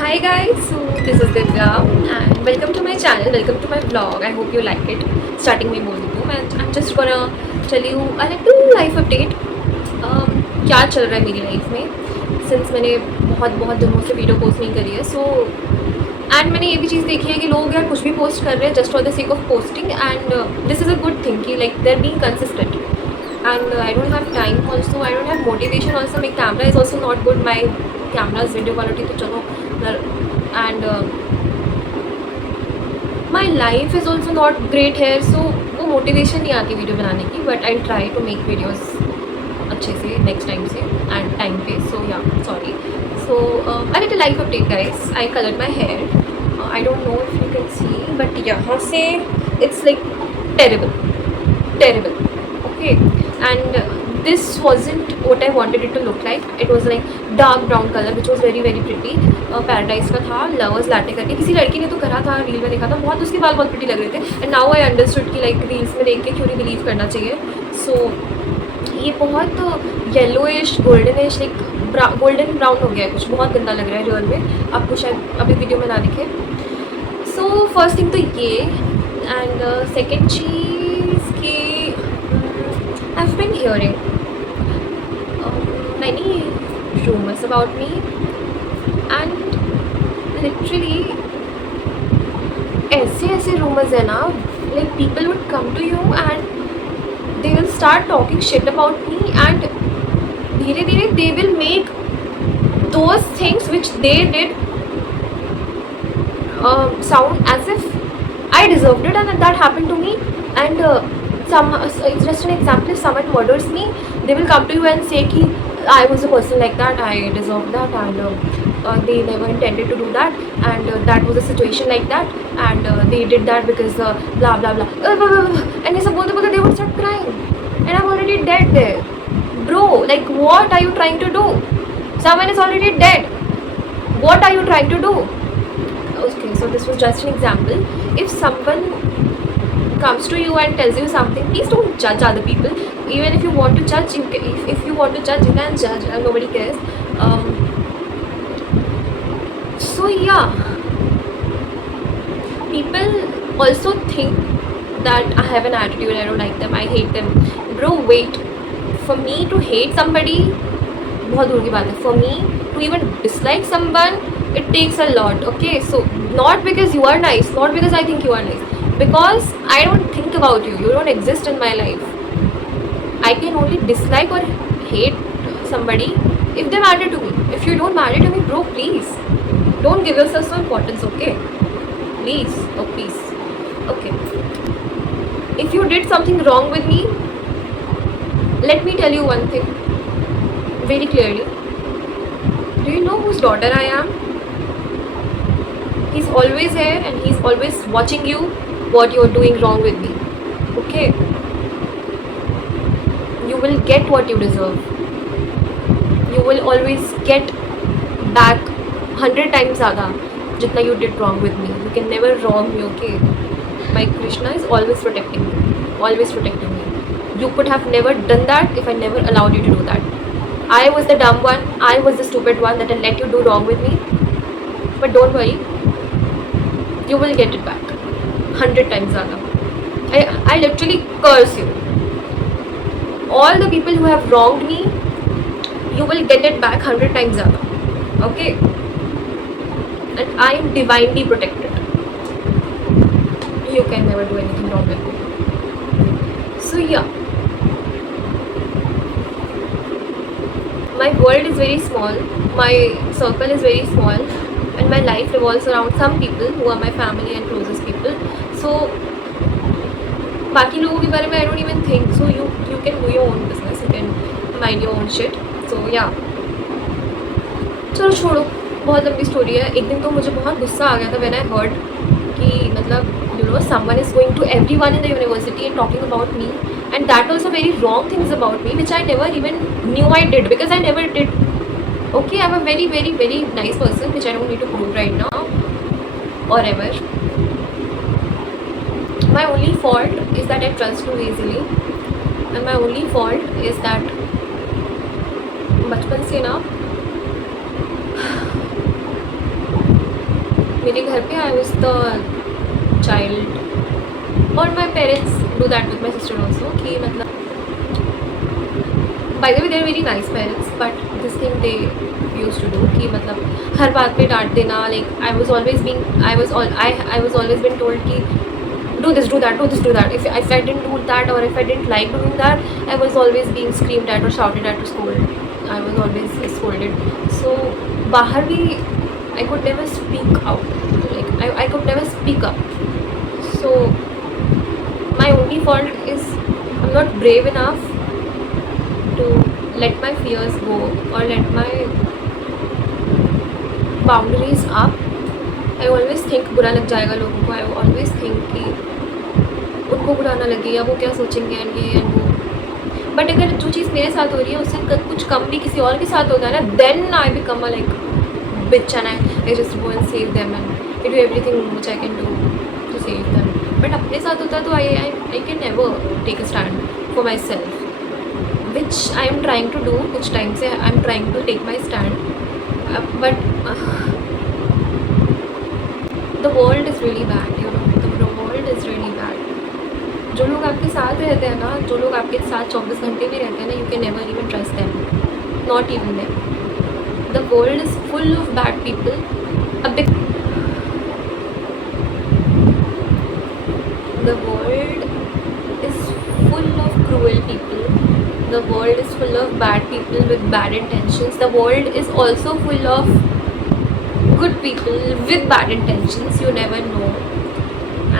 Hi guys, so this is Divya and welcome to my channel, welcome to my vlog. I hope you like it. Starting में बोल देती हूँ मैं I'm just gonna tell you a little life update. क्या चल रहा है मेरी लाइफ में सिंस मैंने बहुत बहुत दिनों से वीडियो पोस्ट नहीं करी है एंड मैंने ये भी चीज़ देखी है कि लोग यार कुछ भी पोस्ट कर रहे हैं just for the sake of posting and this is a good thing कि like they are being consistent and I don't have time also, I don't have motivation also, my camera is also not good, my camera's video quality तो चलो and my life is also not great here, so वो motivation नहीं आती वीडियो बनाने की, but I'll try to make videos अच्छे से next time से and time पे. So yeah, sorry. So a little life update guys. I colored my hair. I don't know if you can see, but यहाँ से it's like terrible. Okay, and this wasn't what I wanted it to look like. It was like dark brown color which was very pretty. Paradise का था, lovers latte करके किसी लड़की ने तो करा था, रील में देखा था, बहुत उसके बाल बहुत प्रिटी लग रहे थे एंड नाउ आई अंडरस्टूड कि लाइक रील्स में देख के क्यों नहीं बिलीव करना चाहिए. सो ये बहुत yellowish goldenish like golden brown हो गया है, कुछ बहुत गंदा लग रहा है रियल में, आपको शायद अभी वीडियो में ना दिखे. सो फर्स्ट थिंग तो ये एंड सेकेंड चीज़ की I've been hearing many rumors about me and literally ऐसे rumors है ना, like people would come to you and they will start talking shit about me and धीरे धीरे they will make those things which they did sound as if I deserved it and that happened to me and it's just an example, if someone murders me, they will come to you and say कि I was a person like that, I deserved that and they never intended to do that and that was a situation like that and they did that because blah blah blah and ये सब बोलते बोलते they would start crying and I'm already dead there. Bro, like what are you trying to do? Someone is already dead. What are you trying to do? Okay, so this was just an example. If someone comes to you and tells you something, please don't judge other people. Even if you want to judge, you can, if you want to judge, you can judge and nobody cares. So yeah, people also think that I have an attitude, I don't like them, I hate them. Bro, wait, for me to hate somebody बहुत दूर की बात है. For me to even dislike someone, it takes a lot. Okay, so not because you are nice, not because I think you are nice, because I don't think about you, you don't exist in my life. I can only dislike or hate somebody if they matter to me. If you don't matter to me, bro, please don't give yourself some importance. Okay, please, oh please. Okay, if you did something wrong with me, let me tell you one thing very clearly. Do you know whose daughter I am? He's always here and he's always watching you what you're doing wrong with me. Okay, you will get what you deserve. You will always get back 100 times ज़्यादा जितना you did wrong with me. You can never wrong me. Okay, my Krishna is always protecting me, always protecting me. You could have never done that if I never allowed you to do that. I was the dumb one, I was the stupid one that I let you do wrong with me, but don't worry, you will get it back 100 times ज़्यादा. I literally curse you. All the people who have wronged me, you will get it back 100 times ज़्यादा. Okay, and I am divinely protected. You can never do anything wrong with me. So yeah, my world is very small, my circle is very small and my life revolves around some people who are my family and closest people. So बाकी लोगों के बारे में I don't even think. So you can do your own business, you can mind your own shit. So yeah, चलो छोड़ो, बहुत लंबी स्टोरी है. एक दिन तो मुझे बहुत गुस्सा आ गया था when I heard कि मतलब someone is going to everyone in the university and talking about me and that also very wrong things about me which I never even knew I did because I never did. Okay, I'm a very nice person which I don't need to prove right now or ever. My only fault is that I trust too easily and my only fault is that बचपन से ना मेरे घर पे I was the child, और my parents do that with my sister also, कि मतलब by the way they are very nice parents, but this thing they use to do कि मतलब हर बात पे डांट देना। Like I was always being I was always been told कि do this, do that, do this, do that. If I didn't do that, or if I didn't like doing that, I was always being screamed at or shouted at or scolded. I was always scolded. So bahar bhi I could never speak out. Like I could never speak up. So my only fault is I'm not brave enough to let my fears go or let my boundaries up. I always think बुरा लग जाएगा लोगों को. I always think कि उनको बुरा ना लगे या वो क्या सोचेंगे एंड ये एंड वो. बट अगर जो चीज़ मेरे साथ हो रही है उससे कुछ कम भी किसी और के साथ होता है ना, then I become a like bitch and I just go and save them and do everything which I can do to save them. But अपने साथ होता है तो I can never take a stand for myself, which I am trying to do. कुछ time से I am trying to take my stand, but the world is really bad, you know, the world is really bad. जो लोग आपके साथ रहते हैं ना, जो लोग आपके साथ 24 घंटे भी रहते हैं ना, you can never even trust them, not even them. The world is full of bad people. The world is full of cruel people. The world is full of bad people with bad intentions. The world is also full of good people with bad intentions. You never know,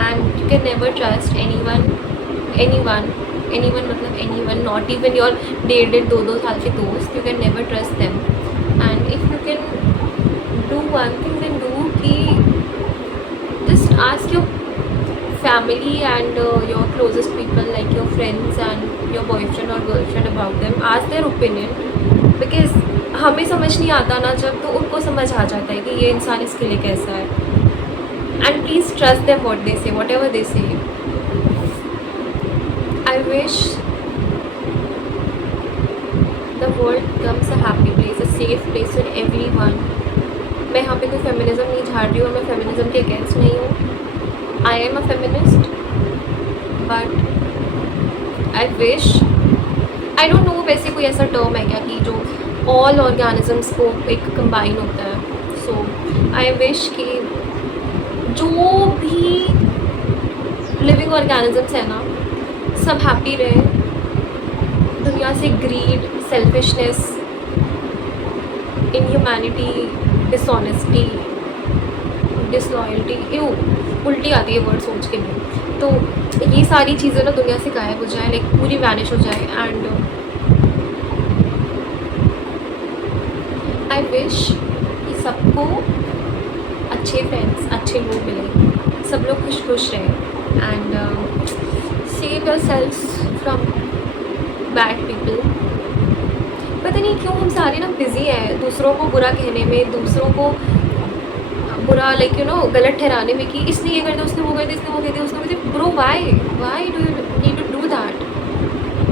and you can never trust anyone मतलब anyone, not even your dated 2 साल के दोस्त. You can never trust them. And if you can do one thing, then do कि just ask your family and your closest people like your friends and your boyfriend or girlfriend about them. Ask their opinion, because हमें समझ नहीं आता ना जब, तो उनको समझ आ जाता है कि ये इंसान इसके लिए कैसा है. And please trust them what they से, व्हाट एवर दे से. I wish the world becomes a happy place, a safe place for everyone. मैं यहाँ पे कोई फेमिनिज्म नहीं झाड़ रही हूँ, मैं फेमिनिज्म के अगेंस्ट नहीं हूँ. I am a feminist, but I wish, I don't know वैसे कोई ऐसा टर्म है क्या कि जो ऑल ऑर्गेनिजम्स को एक कंबाइन होता है. सो आई विश कि जो भी लिविंग ऑर्गेनिजम्स है ना, सब हैप्पी रहे. दुनिया से greed, selfishness, inhumanity, dishonesty, disloyalty, ये उल्टी आती है वर्ड सोच के भी, तो ये सारी चीज़ें ना दुनिया से गायब हो जाए, लाइक पूरी वैनिश हो जाए. एंड आई विश कि सबको अच्छे फ्रेंड्स, अच्छे लोग मिले, सब लोग खुश खुश रहें. And save your self from bad people. पता नहीं क्यों हम सारे ना बिज़ी हैं दूसरों को बुरा कहने में, दूसरों को बुरा लाइक यू नो गलत ठहराने में, कि इसने ये कर दिया, उसने वो कर दिया, इसने वो कर दिया, उसने वो कर दिया. Bro, why do you need to do that?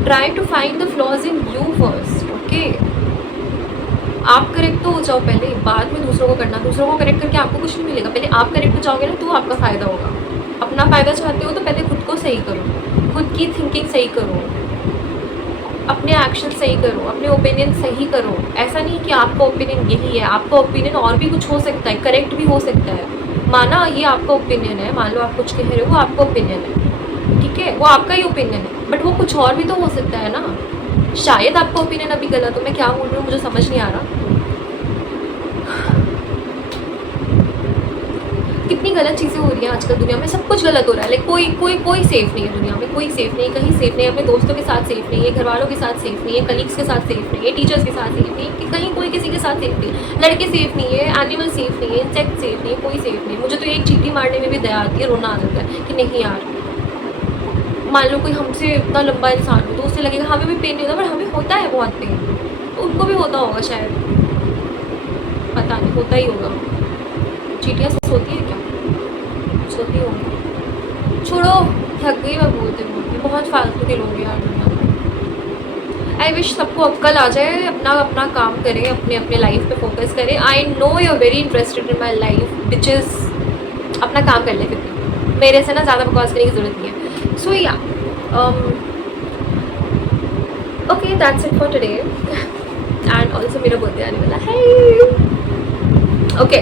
Try to find the flaws in you first. Okay, आप करेक्ट तो हो जाओ पहले, बाद में दूसरों को करना. दूसरों को करेक्ट करके आपको कुछ नहीं मिलेगा. पहले आप करेक्ट हो जाओगे ना तो आपका फ़ायदा होगा. अपना फ़ायदा चाहते हो तो पहले खुद को सही करो, खुद की थिंकिंग सही करो, अपने एक्शन सही करो, अपने ओपिनियन सही करो. ऐसा नहीं कि आपका ओपिनियन यही है, आपका ओपिनियन और भी कुछ हो सकता है, करेक्ट भी हो सकता है. माना ये आपका ओपिनियन है, मान लो आप कुछ कह रहे हो, वो आपका ओपिनियन है, ठीक है, वो आपका ही ओपिनियन है, बट वो कुछ और भी तो हो सकता है ना. शायद आपका ओपिनियन अभी गलत हो. मैं क्या बोल रही हूँ मुझे समझ नहीं आ रहा. कितनी गलत चीज़ें हो रही हैं आजकल दुनिया में, सब कुछ गलत हो रहा है. लाइक कोई सेफ़ नहीं है दुनिया में, कोई सेफ़ नहीं है, कहीं सेफ़ नहीं है, अपने दोस्तों के साथ सेफ़ नहीं है, घर वालों के साथ सेफ़ नहीं है, कलीग्स के साथ सेफ़ नहीं है, टीचर्स के साथ सेफ़ नहीं है, कहीं कोई किसी के साथ सेफ़ नहीं है. लड़के सेफ़ नहीं है, एनिमल सेफ़ नहीं है, इंसेक्ट सेफ़ नहीं है, कोई सेफ़ नहीं है. मुझे तो एक चींटी मारने में भी दया आती है, रोना आ जाता है कि नहीं यार, मान लो कोई हमसे इतना लंबा इंसान हो तो उससे लगेगा हमें भी पेन नहीं होता, बट हमें होता है बहुत पेन, तो उनको भी होता होगा शायद, पता नहीं, होता ही होगा. चींटियाँ सोती है क्या? सोती होंगी. छोड़ो, थक गई मैं बोलते बोलते, बहुत फालतू के लोग यार दुनिया में. आई विश सबको अक्ल आ जाए, अपना अपना काम करें, अपने अपने लाइफ पे फोकस करें. I know you are very interested in my life, which is अपना काम कर ले फिर भी, मेरे से ना ज़्यादा बकवास करने की ज़रूरत नहीं है. सो या okay, that's it for today. And also मेरा बर्थडे आने वाला है. ओके